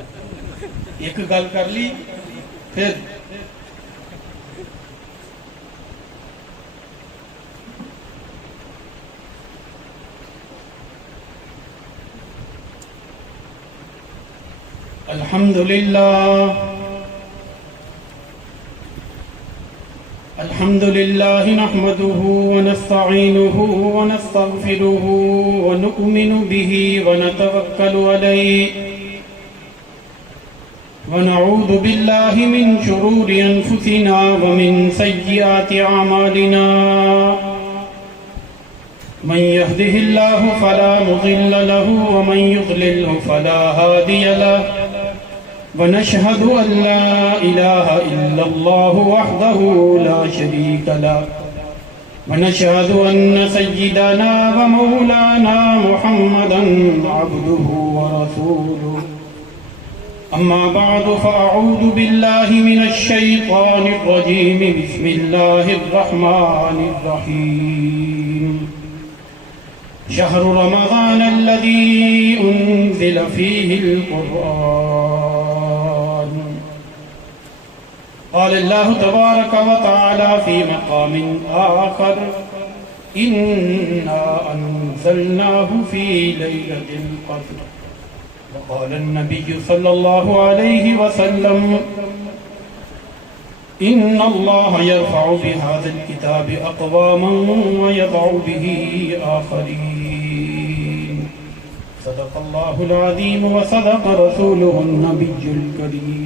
ایک گل کر لی پھر الحمد لله نحمده ونستعينه ونستغفره ونؤمن به ونتوكل عليه ونعوذ بالله من شرور أنفسنا ومن سيئات أعمالنا من يهده الله فلا مضل له ومن يضلله فلا هادي له ونشهد أن لا إله إلا الله وحده لا شريك له ونشهد أن سيدنا ومولانا محمدا عبده ورسوله أما بعد فأعوذ بالله من الشيطان الرجيم بسم الله الرحمن الرحيم شهر رمضان الذي أنزل فيه القرآن قال الله تبارك وتعالى في مقام آخر إنا أنزلناه في ليلة القدر وقال النبي صلى الله عليه وسلم إن الله يرفع بهذا الكتاب أقواما ويضع به آخرين صدق الله العظيم وصدق رسوله النبي الكريم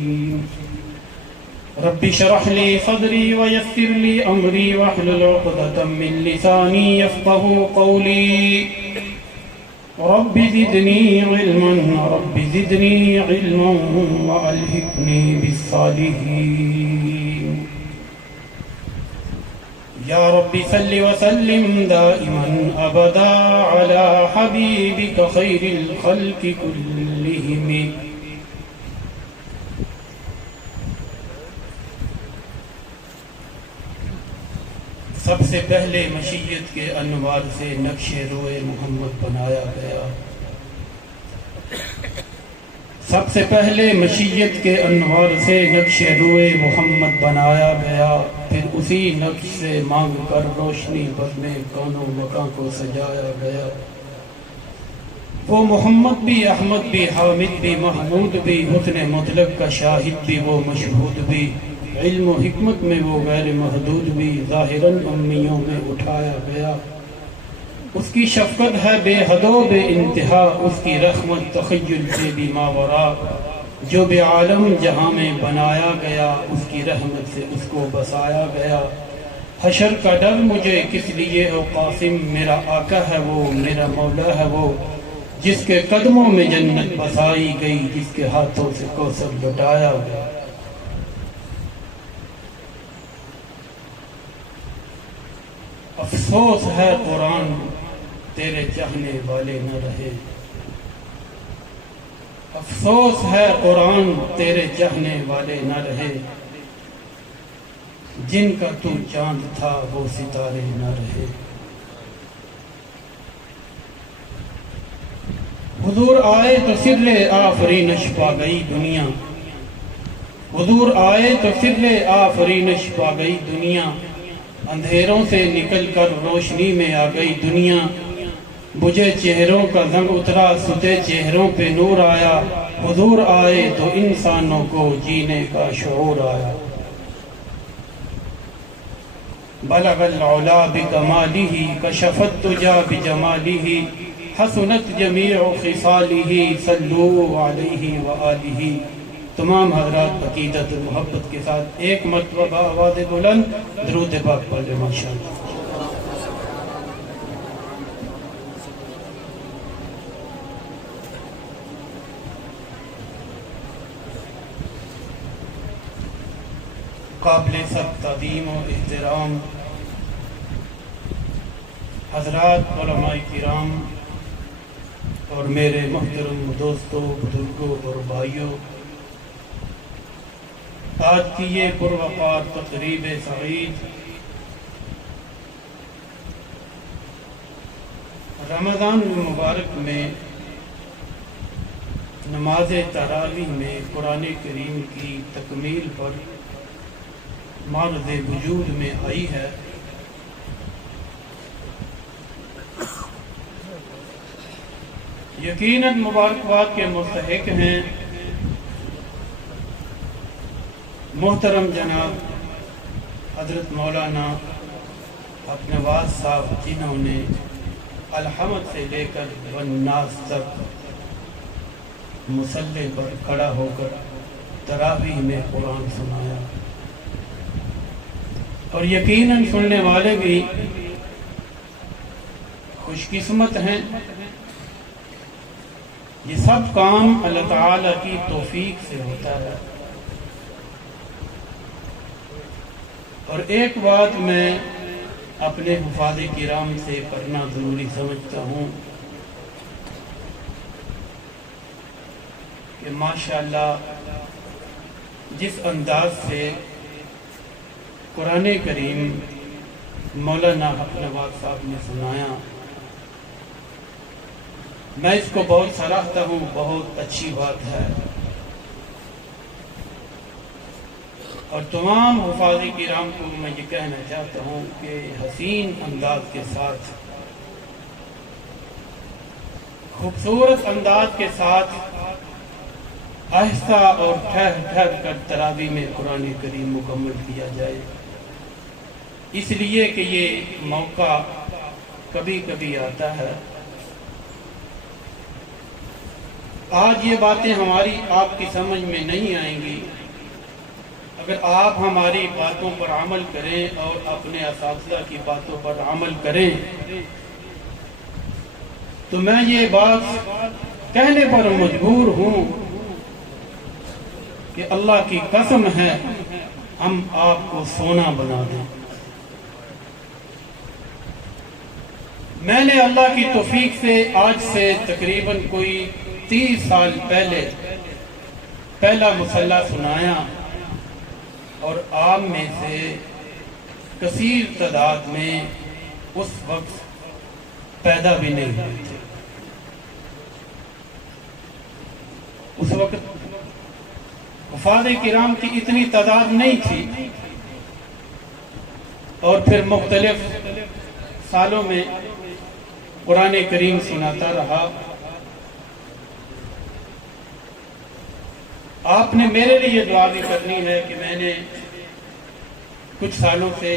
رب اشرح لي صدري ويسر لي أمري واحلل عقدة من لساني يفقهوا قولي رب زدني علما رب زدني علما وألحقني بالصالحين يا رب صل وسلم دائما أبدا على حبيبك خير الخلق كلهم سب سے پہلے مشیت کے انوار سے نقش روئے محمد بنایا گیا سب سے پہلے مشیت کے انوار سے نقش روئے محمد بنایا گیا پھر اسی نقش سے مانگ کر روشنی بزم کون و مکان کو سجایا گیا وہ محمد بھی احمد بھی حامد بھی محمود بھی حسن مطلق کا شاہد بھی وہ مشہود بھی علم و حکمت میں وہ غیر محدود بھی ظاہراً امیوں میں اٹھایا گیا اس کی شفقت ہے بے حد و بے انتہا اس کی رحمت تخیل سے بھی ماورا جو بے عالم جہاں میں بنایا گیا اس کی رحمت سے اس کو بسایا گیا حشر کا ڈر مجھے کس لیے ہو قاسم میرا آقا ہے وہ میرا مولا ہے وہ جس کے قدموں میں جنت بسائی گئی جس کے ہاتھوں سے کوثر لٹایا گیا افسوس ہے قرآن تیرے چاہنے والے نہ رہے افسوس ہے قرآن تیرے چاہنے والے نہ رہے جن کا تو چاند تھا وہ ستارے نہ رہے حضور آئے تو سر آفرینش پا گئی دنیا حضور آئے تو سر آفرینش پا گئی دنیا اندھیروں سے نکل کر روشنی میں آ گئی دنیا بجھے چہروں کا زنگ اترا ستے چہروں پہ نور آیا حضور آئے تو انسانوں کو جینے کا شعور آیا بلغ العلا بکمالہ کشف الدجا بجمالہ حسنت جمیع خصالہ صلو علیہ وآلہ تمام حضرات عقیدت و محبت کے ساتھ ایک مرتبہ آواز بلند درود پاک پڑھ لیں ماشاءاللہ قابل سب تعظیم و احترام حضرات علماء کرام اور میرے محترم دوستوں بزرگوں اور بھائیوں آج کی یہ پروقار تقریب سعید رمضان المبارک میں نماز تراویح میں قرآن کریم کی تکمیل پر معرض وجود میں آئی ہے۔ یقیناً مبارکباد کے مستحق ہیں محترم جناب حضرت مولانا عبد النواز صاحب، جنہوں نے الحمد سے لے کر والناس تک مصلی پر کھڑا ہو کر تراویح میں قرآن سنایا، اور یقیناً سننے والے بھی خوش قسمت ہیں۔ یہ سب کام اللہ تعالیٰ کی توفیق سے ہوتا ہے۔ اور ایک بات میں اپنے حفاظ کرام سے کرنا ضروری سمجھتا ہوں کہ ماشاءاللہ جس انداز سے قرآن کریم مولانا عبد النواز صاحب نے سنایا، میں اس کو بہت سراہتا ہوں، بہت اچھی بات ہے۔ اور تمام حفاظ کرام کو میں یہ کہنا چاہتا ہوں کہ حسین انداز کے ساتھ، خوبصورت انداز کے ساتھ آہستہ اور ٹھہر ٹھہر کر تراویح میں قرآن کریم مکمل کیا جائے، اس لیے کہ یہ موقع کبھی کبھی آتا ہے۔ آج یہ باتیں ہماری آپ کی سمجھ میں نہیں آئیں گی، اگر آپ ہماری باتوں پر عمل کریں اور اپنے اساتذہ کی باتوں پر عمل کریں تو میں یہ بات کہنے پر مجبور ہوں کہ اللہ کی قسم ہے ہم آپ کو سونا بنا دیں۔ میں نے اللہ کی توفیق سے آج سے تقریباً کوئی 30 سال پہلے پہلا مصلی سنایا، اور آپ میں سے کثیر تعداد میں اس وقت پیدا بھی نہیں ہوئے تھے۔ اس وقت حفاظ کرام کی اتنی تعداد نہیں تھی، اور پھر مختلف سالوں میں قرآن کریم سناتا رہا۔ آپ نے میرے لیے دعا بھی کرنی ہے کہ میں نے کچھ سالوں سے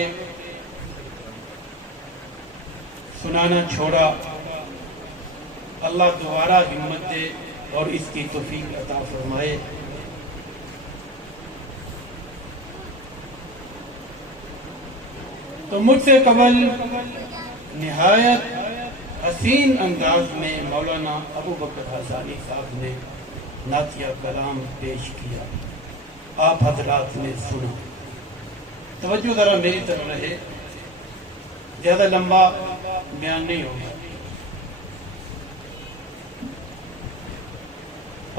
سنانا چھوڑا، اللہ دوبارہ ہمت دے اور اس کی توفیق عطا فرمائے۔ تو مجھ سے قبل نہایت حسین انداز میں مولانا ابو بکر حسانی صاحب نے نعتیہ کلام پیش کیا، آپ حضرات نے سنا۔ توجہ ذرا میری طرف رہے، زیادہ لمبا بیان نہیں ہوگا۔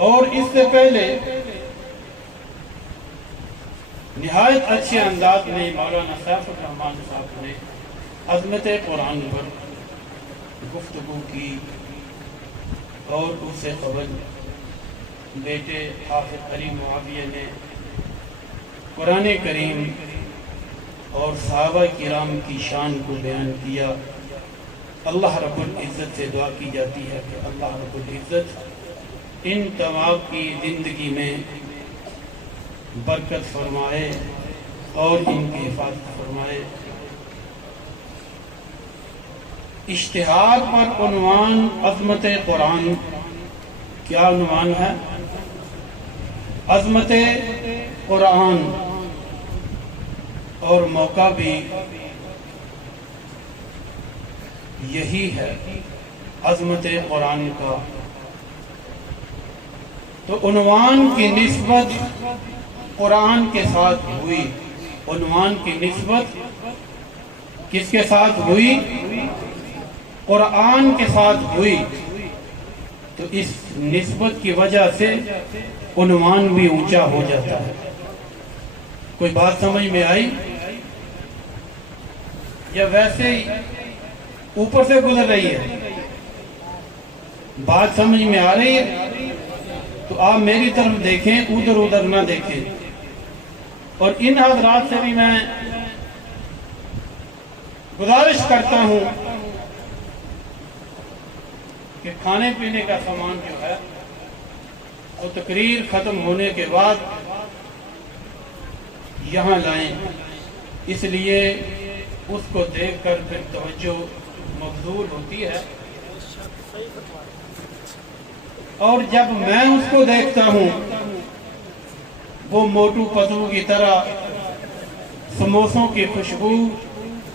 اور اس سے پہلے نہایت اچھے انداز میں مولانا سیف الرحمن صاحب نے عظمت قرآن پر گفتگو کی، اور اس سے قبل بیٹے حافظ علی معاویہ نے قرآن کریم اور صحابہ کرام کی شان کو بیان کیا۔ اللہ رب العزت سے دعا کی جاتی ہے کہ اللہ رب العزت ان تمام کی زندگی میں برکت فرمائے اور ان کی حفاظت فرمائے۔ اشتہار پر عنوان عظمت قرآن، کیا عنوان ہے؟ عظمت قرآن، اور موقع بھی یہی ہے عظمت قرآن کا۔ تو عنوان کی نسبت قرآن کے ساتھ ہوئی، عنوان کی نسبت کس کے ساتھ ہوئی؟ قرآن کے ساتھ ہوئی۔ تو اس نسبت کی وجہ سے عنوان بھی اونچا ہو جاتا ہے۔ کوئی بات سمجھ میں آئی یا ویسے ہی اوپر سے گزر رہی ہے؟ بات سمجھ میں آ رہی ہے؟ تو آپ میری طرف دیکھیں، ادھر ادھر نہ دیکھیں. اور ان حضرات سے بھی میں گزارش کرتا ہوں کہ کھانے پینے کا سامان جو ہے وہ تقریر ختم ہونے کے بعد یہاں لائیں، اس لیے اس کو دیکھ کر پھر توجہ مبذول ہوتی ہے. اور جب میں اس کو دیکھتا ہوں وہ موٹو پتلو کی طرح سموسوں کی خوشبو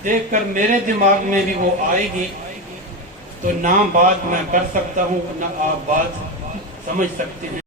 دیکھ کر میرے دماغ میں بھی وہ آئے گی، تو نہ بات میں کر سکتا ہوں نہ آپ بات سمجھ سکتے ہیں.